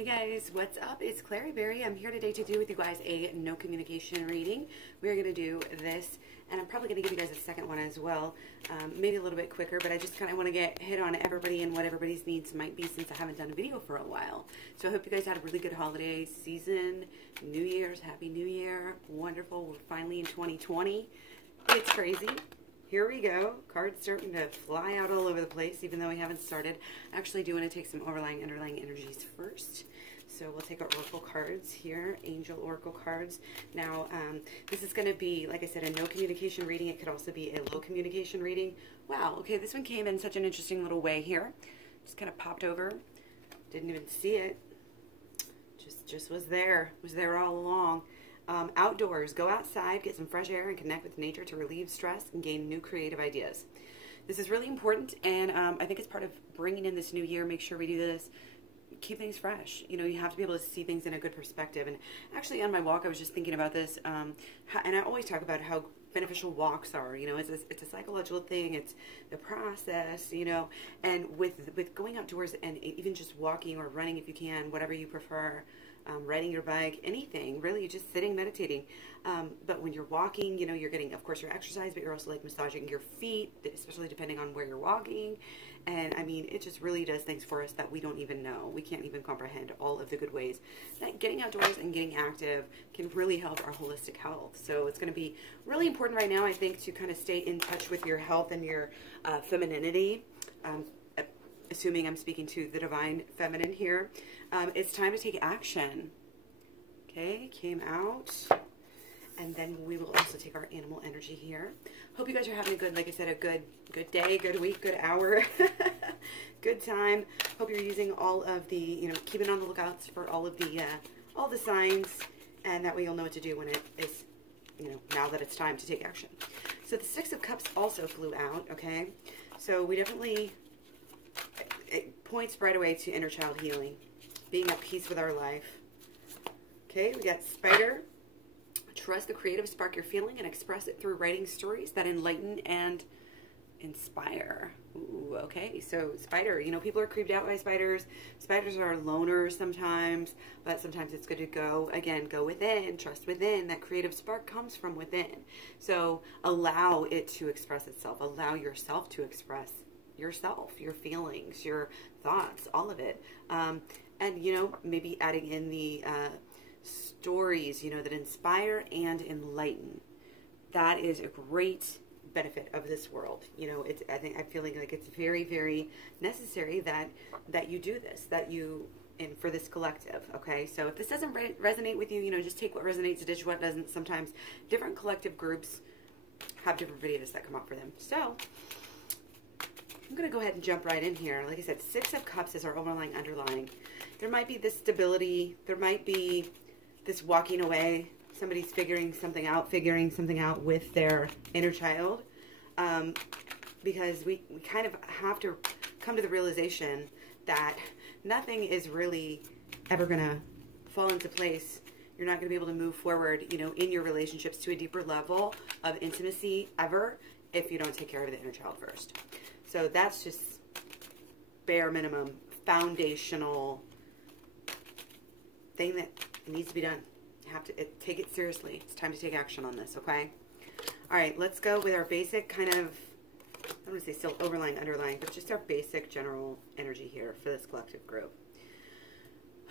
Hey guys, what's up? It's Klairee Berry. I'm here today to do with you guys a no communication reading. We're going to do this, and I'm probably going to give you guys a second one as well, maybe a little bit quicker, but I just kind of want to get hit on everybody and what everybody's needs might be since I haven't done a video for a while. So I hope you guys had a really good holiday season. New Year's, Happy New Year. Wonderful. We're finally in 2020. It's crazy. Here we go. Cards starting to fly out all over the place, even though we haven't started. I actually do want to take some underlying energies first. So we'll take our Oracle cards here, Angel Oracle cards. Now, this is going to be, like I said, a no communication reading. It could also be a low communication reading. Wow, okay, this one came in such an interesting little way here. Just kind of popped over. Didn't even see it. Just was there all along. Outdoors, go outside, get some fresh air, and connect with nature to relieve stress and gain new creative ideas. This is really important, and I think it's part of bringing in this new year. Make sure we do this. Keep things fresh. You know, you have to be able to see things in a good perspective. And actually, on my walk, I was just thinking about this, and I always talk about how beneficial walks are. You know, it's a psychological thing. It's the process. You know, and with going outdoors and even just walking or running if you can, whatever you prefer. Riding your bike, anything, really, just sitting, meditating. But when you're walking, you know, you're getting, of course, your exercise, but you're also like massaging your feet, especially depending on where you're walking. And I mean, it just really does things for us that we don't even know. We can't even comprehend all of the good ways that getting outdoors and getting active can really help our holistic health. So it's going to be really important right now, I think, to kind of stay in touch with your health and your femininity. Assuming I'm speaking to the divine feminine here. It's time to take action. Okay, came out. And then we will also take our animal energy here. Hope you guys are having a good, like I said, a good day, good week, good hour, good time. Hope you're using all of the, you know, keeping on the lookouts for all the signs, and that way you'll know what to do when it is, you know, now that it's time to take action. So the Six of Cups also flew out, okay? So we definitely, it points right away to inner child healing, being at peace with our life. Okay, we got Spider. Trust the creative spark you're feeling and express it through writing stories that enlighten and inspire. Ooh, okay, so Spider, you know, people are creeped out by spiders. Spiders are loners sometimes, but sometimes it's good to go within, trust within. That creative spark comes from within. So allow it to express itself. Allow yourself to express yourself, your feelings, your thoughts, all of it. And, you know, maybe adding in the stories, you know, that inspire and enlighten. That is a great benefit of this world. You know, I'm feeling like it's very, very necessary that you do this, and for this collective, okay? So if this doesn't resonate with you, you know, just take what resonates, ditch what doesn't. Sometimes different collective groups have different videos that come up for them. So I'm going to go ahead and jump right in here. Like I said, Six of Cups is our underlying. There might be this stability. There might be this walking away. Somebody's figuring something out with their inner child. Because we kind of have to come to the realization that nothing is really ever going to fall into place. You're not going to be able to move forward, you know, in your relationships to a deeper level of intimacy ever if you don't take care of the inner child first. So that's just bare minimum, foundational thing that needs to be done. You have to take it seriously. It's time to take action on this, okay? All right, let's go with our basic kind of, I don't want to say still underlying, but just our basic general energy here for this collective group.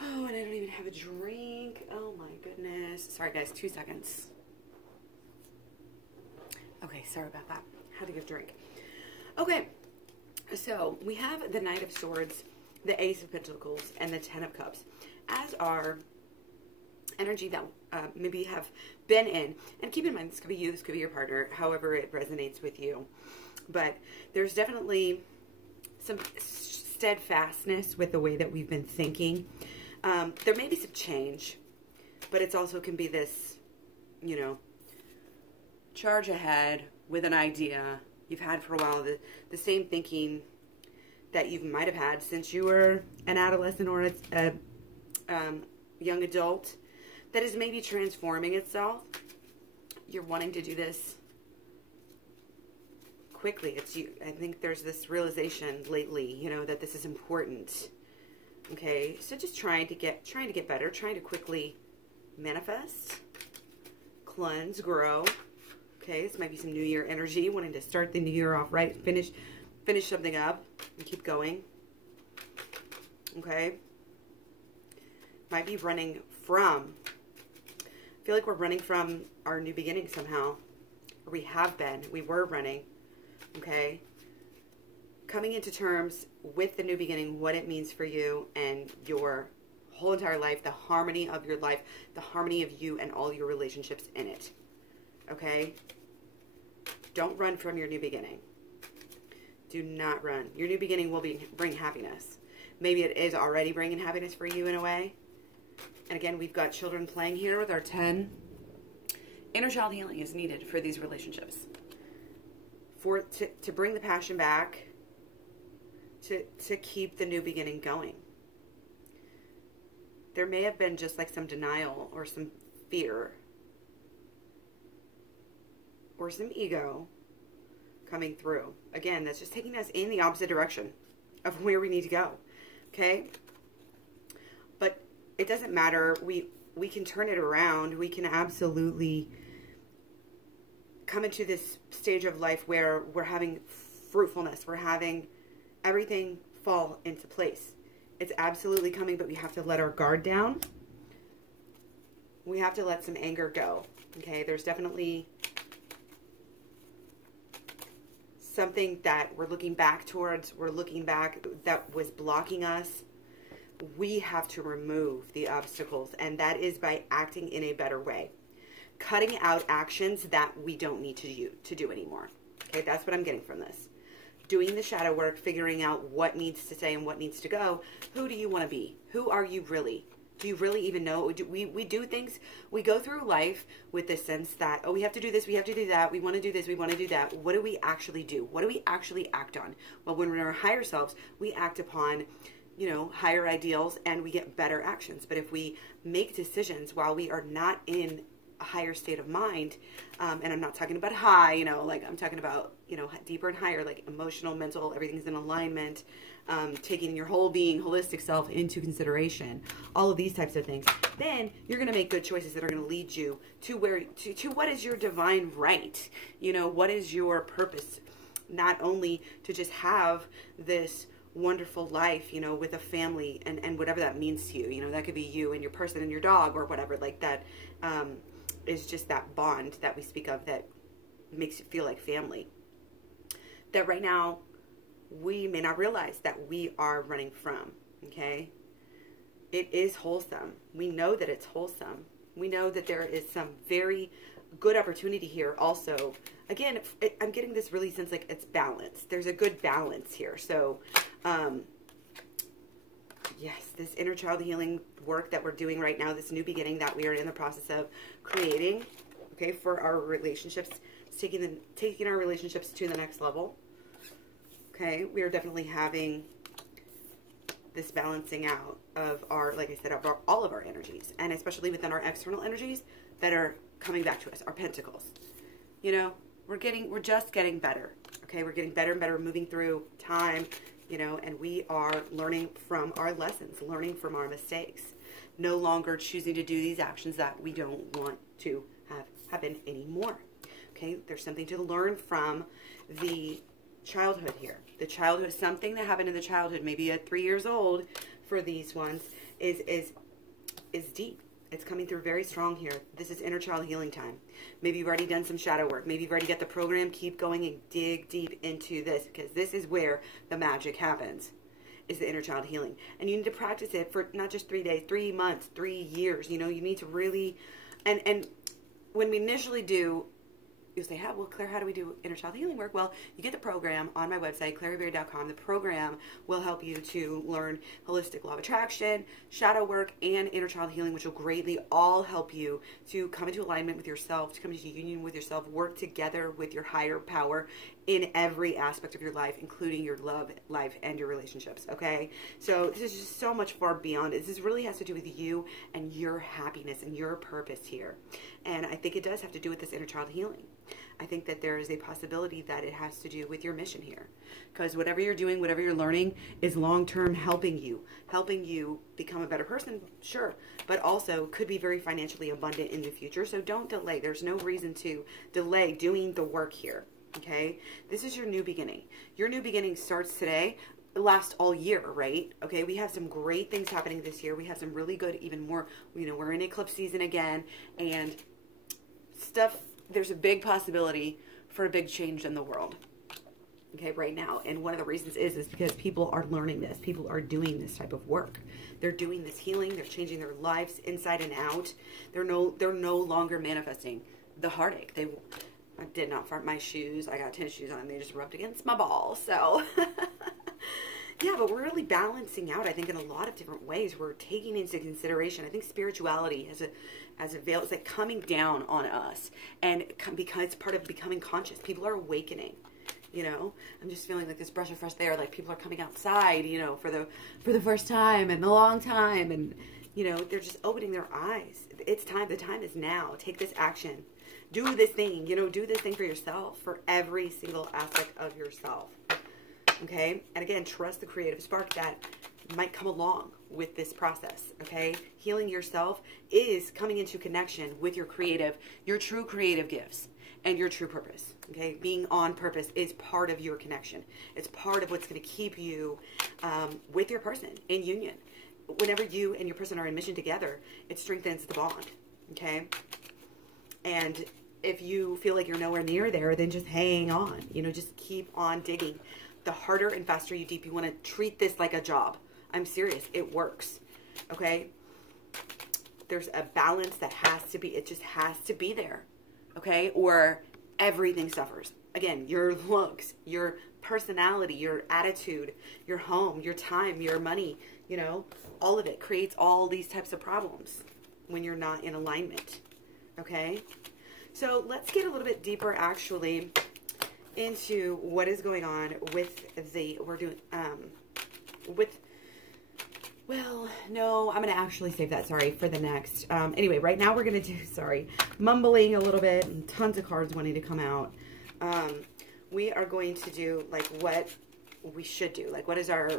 Oh, and I don't even have a drink. Oh my goodness. Sorry guys, 2 seconds. Okay, sorry about that. Had to give a drink. Okay. So we have the Knight of Swords, the Ace of Pentacles, and the Ten of Cups as our energy that maybe you have been in. And keep in mind, this could be you, this could be your partner, however it resonates with you. But there's definitely some steadfastness with the way that we've been thinking. There may be some change, but it's also can be this, you know, charge ahead with an idea you've had for a while, the same thinking that you might have had since you were an adolescent or a young adult that is maybe transforming itself. You're wanting to do this quickly. I think there's this realization lately, you know, that this is important. Okay, so just trying to get better, trying to quickly manifest, cleanse, grow. Okay, this might be some New Year energy, wanting to start the New Year off right, finish something up, and keep going. Okay, might be running from. I feel like we're running from our new beginning somehow, or we have been. We were running. Okay, coming into terms with the new beginning, what it means for you and your whole entire life, the harmony of your life, the harmony of you and all your relationships in it. Okay? Don't run from your new beginning. Do not run. Your new beginning will bring happiness. Maybe it is already bringing happiness for you in a way. And again, we've got children playing here with our 10. Inner child healing is needed for these relationships. To bring the passion back, to keep the new beginning going. There may have been just like some denial or some fear or some ego coming through. Again, that's just taking us in the opposite direction of where we need to go. Okay? But it doesn't matter. We can turn it around. We can absolutely come into this stage of life where we're having fruitfulness. We're having everything fall into place. It's absolutely coming, but we have to let our guard down. We have to let some anger go. Okay, there's definitely something that we're looking back towards. We're looking back that was blocking us. We have to remove the obstacles, and that is by acting in a better way. Cutting out actions that we don't need to do anymore. Okay, that's what I'm getting from this. Doing the shadow work, figuring out what needs to stay and what needs to go. Who do you want to be? Who are you really? Do you really even know? We do things, we go through life with this sense that, oh, we have to do this, we have to do that, we want to do this, we want to do that. What do we actually do? What do we actually act on? Well, when we're our higher selves, we act upon, you know, higher ideals, and we get better actions. But if we make decisions while we are not in a higher state of mind, and I'm not talking about high, you know, like I'm talking about, you know, deeper and higher, like emotional, mental, everything's in alignment, taking your whole being, holistic self into consideration, all of these types of things, then you're going to make good choices that are going to lead you to where, to what is your divine right, you know, what is your purpose, not only to just have this wonderful life, you know, with a family and whatever that means to you, you know, that could be you and your person and your dog or whatever, like that, is just that bond that we speak of that makes it feel like family. That right now we may not realize that we are running from, okay? It is wholesome. We know that it's wholesome. We know that there is some very good opportunity here also. Again, I'm getting this really sense like it's balanced. There's a good balance here. So, yes, this inner child healing work that we're doing right now, this new beginning that we are in the process of creating, okay, for our relationships, taking our relationships to the next level. Okay, we are definitely having this balancing out of our, like I said, of all of our energies, and especially within our external energies that are coming back to us, our pentacles. You know, we're just getting better. Okay, we're getting better and better, moving through time, you know, and we are learning from our lessons, learning from our mistakes, no longer choosing to do these actions that we don't want to have happen anymore. Okay, there's something to learn from the childhood here. The childhood, something that happened in the childhood, maybe at 3 years old for these ones, is deep. It's coming through very strong here. This is inner child healing time. Maybe you've already done some shadow work. Maybe you've already got the program. Keep going and dig deep into this, because this is where the magic happens, is the inner child healing. And you need to practice it for not just 3 days, 3 months, 3 years. You know, you need to really, and when we initially do, you say, well, Claire, how do we do inner child healing work? Well, you get the program on my website, klaireeberry.com. The program will help you to learn holistic law of attraction, shadow work, and inner child healing, which will greatly all help you to come into alignment with yourself, to come into union with yourself, work together with your higher power in every aspect of your life, including your love life and your relationships, okay? So this is just so much far beyond it. This really has to do with you and your happiness and your purpose here. And I think it does have to do with this inner child healing. I think that there is a possibility that it has to do with your mission here. Because whatever you're doing, whatever you're learning is long-term helping you become a better person, sure, but also could be very financially abundant in the future. So don't delay. There's no reason to delay doing the work here, okay? This is your new beginning. Your new beginning starts today, last all year, right? Okay, we have some great things happening this year. We have some really good, even more, you know, we're in eclipse season again, and stuff, there's a big possibility for a big change in the world, okay, right now. And one of the reasons is because people are learning this. People are doing this type of work. They're doing this healing. They're changing their lives inside and out. They're no longer manifesting the heartache. I did not fart my shoes. I got tennis shoes on. They just rubbed against my balls. So, yeah, but we're really balancing out, I think, in a lot of different ways. We're taking into consideration, I think spirituality has a veil. It's like coming down on us. And because it's part of becoming conscious. People are awakening. You know, I'm just feeling like this brush of fresh air, like people are coming outside, you know, for the first time in a long time. And, you know, they're just opening their eyes. It's time. The time is now. Take this action. Do this thing, you know, do this thing for yourself, for every single aspect of yourself. Okay. And again, trust the creative spark that might come along with this process. Okay. Healing yourself is coming into connection with your true creative gifts. And your true purpose, okay? Being on purpose is part of your connection. It's part of what's going to keep you with your person in union. Whenever you and your person are in mission together, it strengthens the bond, okay? And if you feel like you're nowhere near there, then just hang on. You know, just keep on digging. The harder and faster you deep, you want to treat this like a job. I'm serious. It works, okay? There's a balance that has to be, it just has to be there. Okay, or everything suffers. Again, your looks, your personality, your attitude, your home, your time, your money, you know, all of it creates all these types of problems when you're not in alignment. Okay, so let's get a little bit deeper actually into what is going on with well, no, I'm going to actually save that, sorry, for the next. Anyway, right now we're going to do, sorry, mumbling a little bit and tons of cards wanting to come out. We are going to do, like, what we should do. Like, what is our,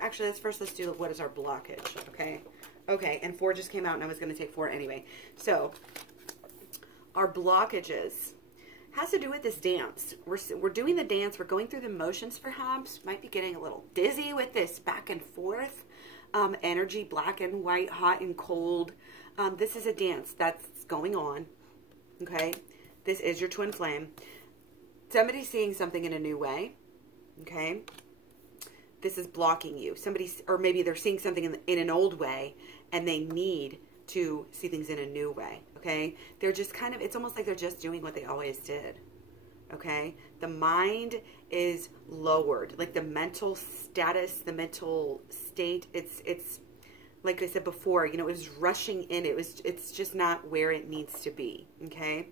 actually, let's do, what is our blockage, okay? Okay, and 4 just came out, and I was going to take 4 anyway. So, our blockages has to do with this dance. We're doing the dance. We're going through the motions, perhaps. Might be getting a little dizzy with this back and forth. Energy, black and white, hot and cold. This is a dance that's going on, okay? This is your twin flame. Somebody's seeing something in a new way, okay? This is blocking you. Or maybe they're seeing something in an old way, and they need to see things in a new way, okay? They're just kind of, it's almost like they're just doing what they always did, okay? The mind is lowered, like the mental status, the mental state, it's like I said before, you know, it was rushing in, it's just not where it needs to be, okay?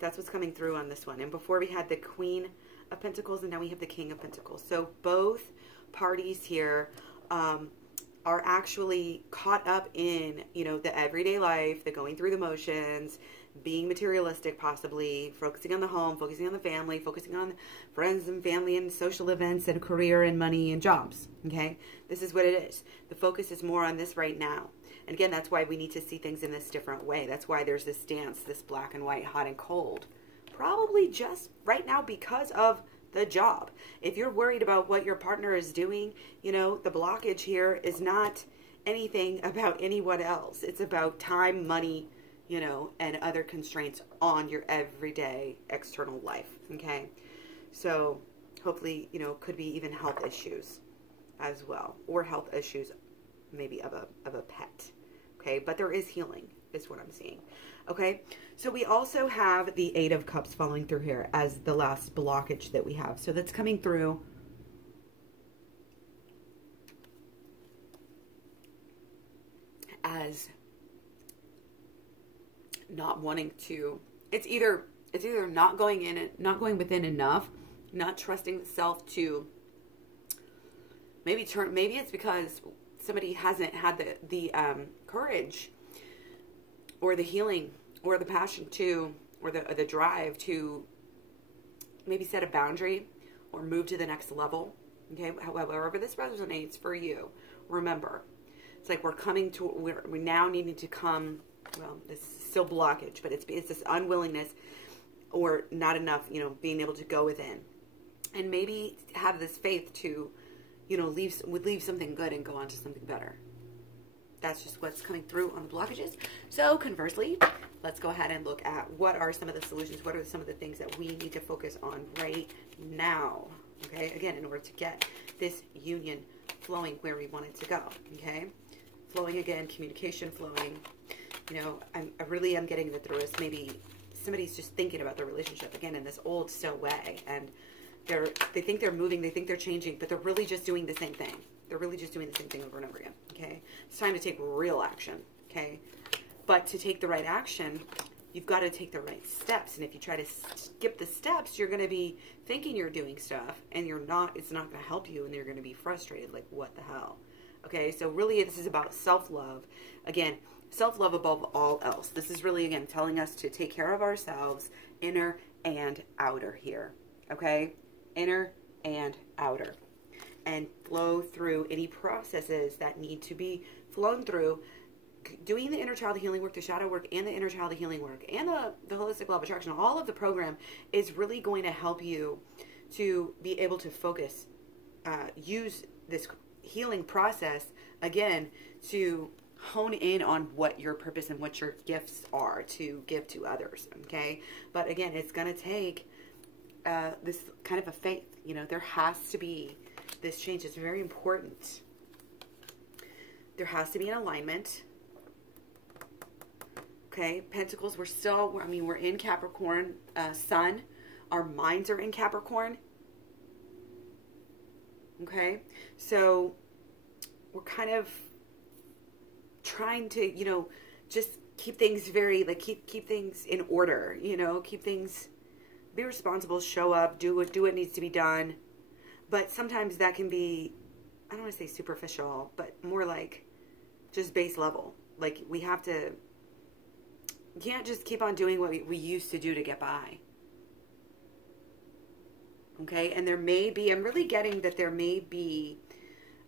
That's what's coming through on this one. And before we had the Queen of Pentacles, and now we have the King of Pentacles. So both parties here are actually caught up in, you know, the everyday life, the going through the motions, being materialistic possibly, focusing on the home, focusing on the family, focusing on friends and family and social events and career and money and jobs, okay? This is what it is. The focus is more on this right now. And again, that's why we need to see things in this different way. That's why there's this dance, this black and white, hot and cold. Probably just right now because of the job. If you're worried about what your partner is doing, you know, the blockage here is not anything about anyone else. It's about time, money, you know, and other constraints on your everyday external life, okay? So hopefully, you know, could be even health issues as well, or health issues maybe of a pet, okay? But there is healing is what I'm seeing, okay? So we also have the 8 of Cups falling through here as the last blockage that we have. So that's coming through as not wanting to, it's either not going in, not going within enough, not trusting the self to maybe it's because somebody hasn't had the courage or the healing or the passion to or the drive to maybe set a boundary or move to the next level. Okay, however this resonates for you, remember, it's like we now needing to come, well, it's still blockage, but it's this unwillingness or not enough, being able to go within and maybe have this faith to, leave something good and go on to something better. That's just what's coming through on the blockages. So conversely, let's go ahead and look at what are some of the solutions, what are some of the things that we need to focus on right now. Okay, again, in order to get this union flowing where we want it to go. Okay, flowing again, communication flowing. I really am getting that through is maybe somebody's just thinking about their relationship again in this old still way, and they think they're moving, they think they're changing, but they're really just doing the same thing. They're really just doing the same thing over and over again. Okay, it's time to take real action. Okay, but to take the right action, you've got to take the right steps. And if you try to skip the steps, you're going to be thinking you're doing stuff and you're not. It's not going to help you, and you're going to be frustrated. Like, what the hell? Okay, so really this is about self-love. Again, self-love above all else. This is really, again, telling us to take care of ourselves, inner and outer here. Okay, inner and outer. And flow through any processes that need to be flown through. Doing the inner child healing work, the shadow work, and the inner child healing work, and the holistic law of attraction, all of the program is really going to help you to be able to focus, use this healing process, again, to hone in on what your purpose and what your gifts are to give to others, okay? But again, it's going to take this kind of a faith, there has to be this change. It's very important. There has to be an alignment. Okay, Pentacles, we're in Capricorn, Sun. Our minds are in Capricorn. Okay, so we're kind of trying to, just keep things very, keep things in order, keep things, be responsible, show up, do what needs to be done. But sometimes that can be, I don't want to say superficial, but more like just base level. Like, we have to, you can't just keep on doing what we used to do to get by. Okay, and there may be, I'm really getting that there may be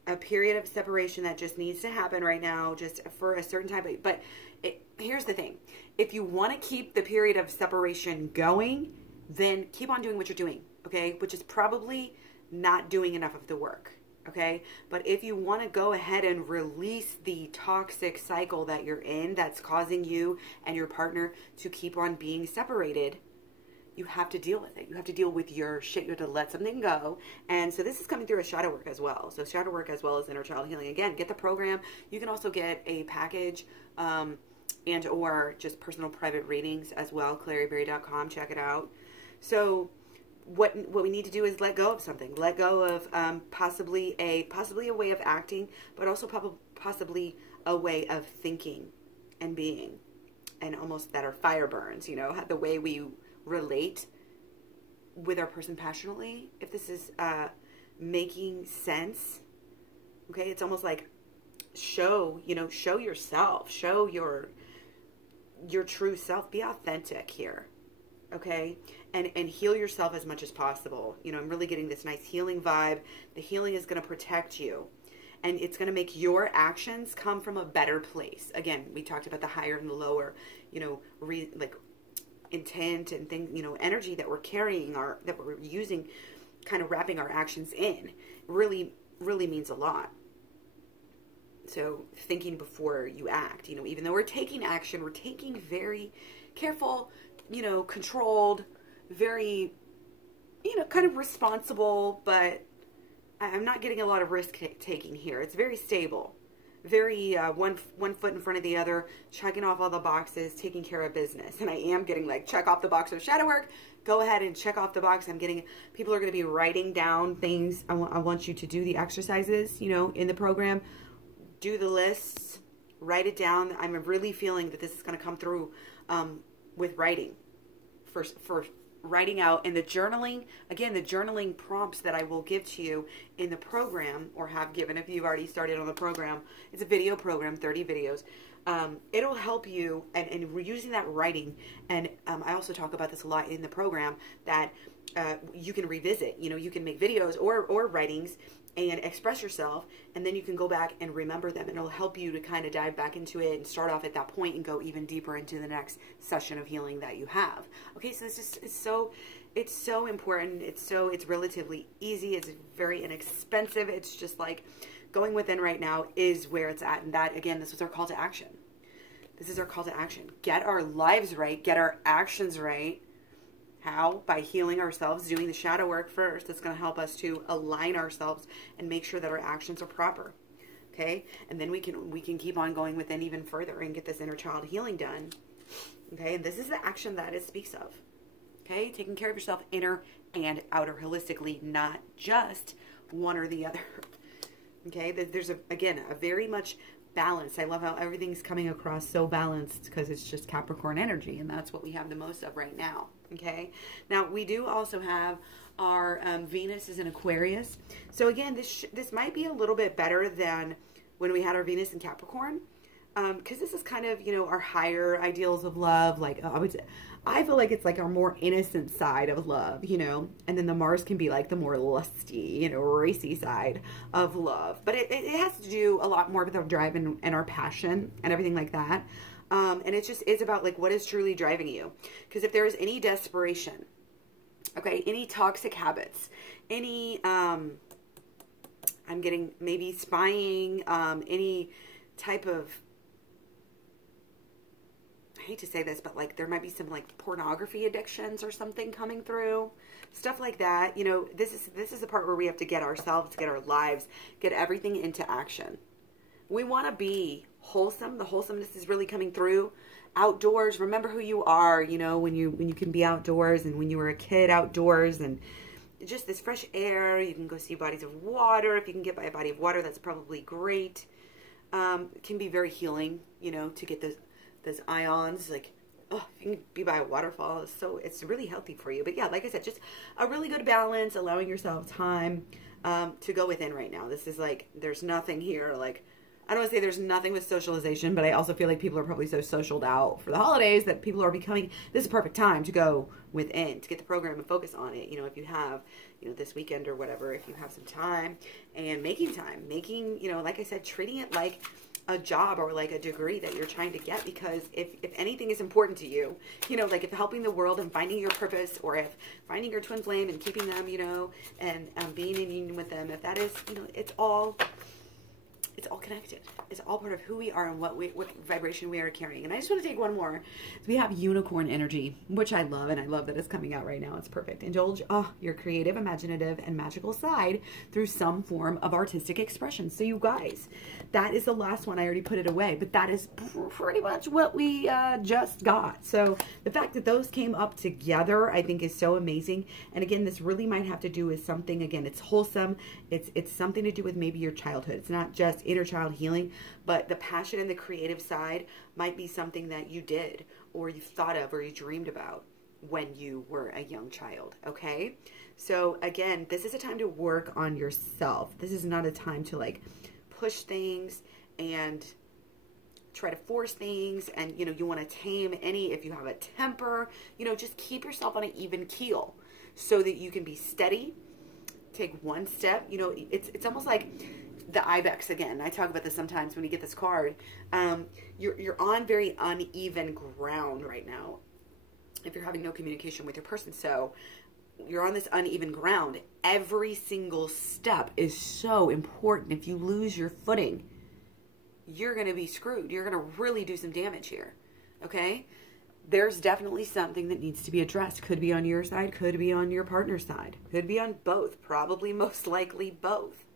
a period of separation that just needs to happen right now, just for a certain time. But here's the thing. If you want to keep the period of separation going, then keep on doing what you're doing, okay? Which is probably not doing enough of the work, okay? But if you want to go ahead and release the toxic cycle that you're in that's causing you and your partner to keep on being separated, you have to deal with it. You have to deal with your shit. You have to let something go. And so this is coming through as shadow work as well. So shadow work as well as inner child healing. Again, get the program. You can also get a package and or just personal private readings as well. KlaireeBerry.com. Check it out. So what we need to do is let go of something. Let go of possibly a way of acting, but also possibly a way of thinking and being, and almost that are fire burns. The way we relate with our person passionately. If this is making sense, okay, it's almost like show yourself, show your true self, be authentic here. Okay, and heal yourself as much as possible. I'm really getting this nice healing vibe. The healing is going to protect you, and it's going to make your actions come from a better place. Again, we talked about the higher and the lower, intent and things, energy that we're carrying, that we're using, kind of wrapping our actions in, really means a lot. So thinking before you act, even though we're taking action, we're taking very careful, controlled, very, kind of responsible, but I'm not getting a lot of risk taking here. It's very stable, very one foot in front of the other, checking off all the boxes, taking care of business. And I am getting check off the box of shadow work. Go ahead and check off the box. I'm getting, people are going to be writing down things. I want you to do the exercises, in the program. Do the lists, write it down. I'm really feeling that this is going to come through with writing for writing out, and the journaling, again, the journaling prompts that I will give to you in the program, or have given if you've already started on the program. It's a video program, 30 videos. It'll help you, and we're using that writing, and I also talk about this a lot in the program, that you can revisit. You know, you can make videos or writings and express yourself, and then you can go back and remember them, and it'll help you to kind of dive back into it and start off at that point and go even deeper into the next session of healing that you have. Okay, so it's so important. It's relatively easy. It's very inexpensive. It's just like going within right now is where it's at. And that, again, this was our call to action. This is our call to action. Get our lives right. Get our actions right. How? By healing ourselves, doing the shadow work first. That's going to help us to align ourselves and make sure that our actions are proper. Okay? And then we can keep on going within even further and get this inner child healing done. Okay? And this is the action that it speaks of. Okay? Taking care of yourself inner and outer holistically, not just one or the other. Okay? There's, again, a very much balance. I love how everything's coming across so balanced, because it's just Capricorn energy, and that's what we have the most of right now. Okay, now we do also have our Venus is in Aquarius. So again, this might be a little bit better than when we had our Venus in Capricorn, because this is kind of, you know, our higher ideals of love. Like, I feel like it's like our more innocent side of love, you know, and then the Mars can be like the more lusty, you know, racy side of love. But it has to do a lot more with our drive and our passion and everything like that. And it's about like what is truly driving you. Because if there is any desperation, okay, any toxic habits, any, I'm getting maybe spying, any type of, I hate to say this, but like there might be some like pornography addictions or something coming through, stuff like that. You know, this is the part where we have to get ourselves, get our lives, get everything into action. We want to be wholesome. The wholesomeness is really coming through. Outdoors, remember who you are, you know, when you can be outdoors, and when you were a kid outdoors, and just this fresh air. You can go see bodies of water. If you can get by a body of water, that's probably great. It can be very healing, you know, to get those ions, like, oh, if you can be by a waterfall, it's really healthy for you. But yeah, like I said, just a really good balance, allowing yourself time to go within right now. This is like, there's nothing here, like, I don't want to say there's nothing with socialization, but I also feel like people are probably so socialed out for the holidays that people are becoming, this is a perfect time to go within, to get the program and focus on it. You know, if you have, you know, this weekend or whatever, if you have some time, and making, you know, like I said, treating it like a job or like a degree that you're trying to get, because if anything is important to you, you know, like if helping the world and finding your purpose, or if finding your twin flame and keeping them, you know, and being in union with them, if that is, you know, it's all connected. It's all part of who we are and what vibration we are carrying. And I just want to take one more. So we have unicorn energy, which I love, and I love that it's coming out right now. It's perfect. Indulge your creative, imaginative, and magical side through some form of artistic expression. So you guys, that is the last one. I already put it away, but that is pretty much what we just got. So the fact that those came up together, I think, is so amazing. And again, this really might have to do with something, again, it's wholesome. It's something to do with maybe your childhood. It's not just inner child healing, but the passion and the creative side might be something that you did, or you thought of, or you dreamed about when you were a young child. Okay, so again, this is a time to work on yourself. This is not a time to like push things and try to force things, and you know, you want to tame any, if you have a temper, you know, just keep yourself on an even keel so that you can be steady. Take one step. You know, it's almost like the ibex. Again, I talk about this sometimes when you get this card. You're on very uneven ground right now if you're having no communication with your person. So you're on this uneven ground. Every single step is so important. If you lose your footing, you're going to be screwed. You're going to really do some damage here. Okay? There's definitely something that needs to be addressed. Could be on your side, could be on your partner's side, could be on both, probably most likely both.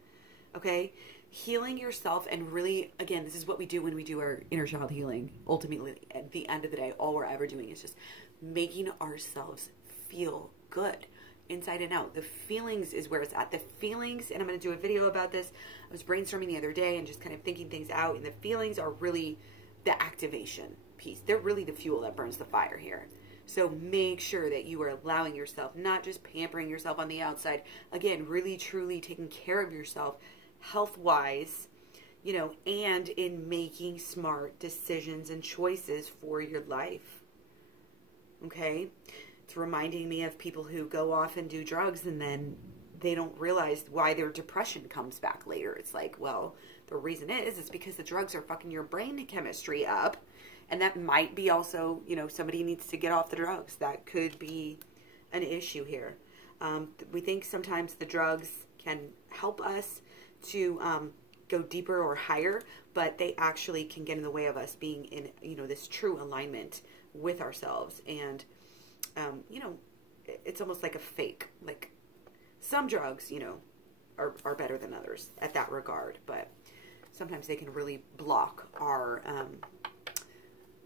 Okay? Healing yourself, and really, again, this is what we do when we do our inner child healing. Ultimately, at the end of the day, all we're ever doing is just making ourselves feel good inside and out. The feelings is where it's at. The feelings, and I'm going to do a video about this. I was brainstorming the other day and just kind of thinking things out, and the feelings are really the activation piece. They're really the fuel that burns the fire here. So make sure that you are allowing yourself, not just pampering yourself on the outside, again, really truly taking care of yourself health-wise, you know, and in making smart decisions and choices for your life. Okay? It's reminding me of people who go off and do drugs and then they don't realize why their depression comes back later. It's like, well, the reason is because the drugs are fucking your brain chemistry up. And that might be also, you know, somebody needs to get off the drugs. That could be an issue here. We think sometimes the drugs can help us to go deeper or higher, but they actually can get in the way of us being in, you know, this true alignment with ourselves. And, you know, it's almost like a fake. Like some drugs, you know, are better than others at that regard, but sometimes they can really block our,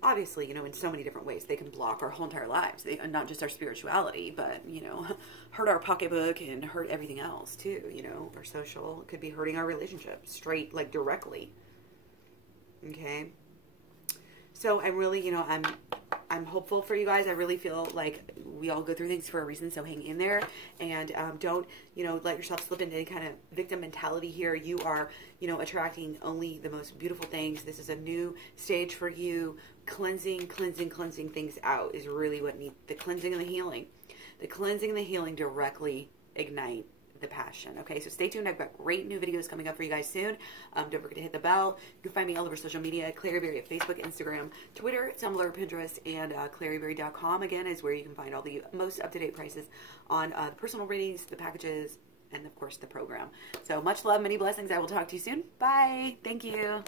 obviously, you know, in so many different ways. They can block our whole entire lives. Not just our spirituality, but, you know, hurt our pocketbook and hurt everything else too, you know. Our social, it could be hurting our relationship straight, like directly. Okay? So I'm really, you know, I'm hopeful for you guys. I really feel like we all go through things for a reason, so hang in there. And don't, you know, let yourself slip into any kind of victim mentality here. You are, you know, attracting only the most beautiful things. This is a new stage for you. Cleansing things out is really what needs, the cleansing and the healing. The cleansing and the healing directly ignite the passion. Okay, so stay tuned. I've got great new videos coming up for you guys soon. Don't forget to hit the bell. You can find me all over social media. Klairee Berry at Facebook, Instagram, Twitter, Tumblr, Pinterest, and KlaireeBerry.com again is where you can find all the most up-to-date prices on the personal readings, the packages, and of course the program. So much love, many blessings. I will talk to you soon. Bye. Thank you.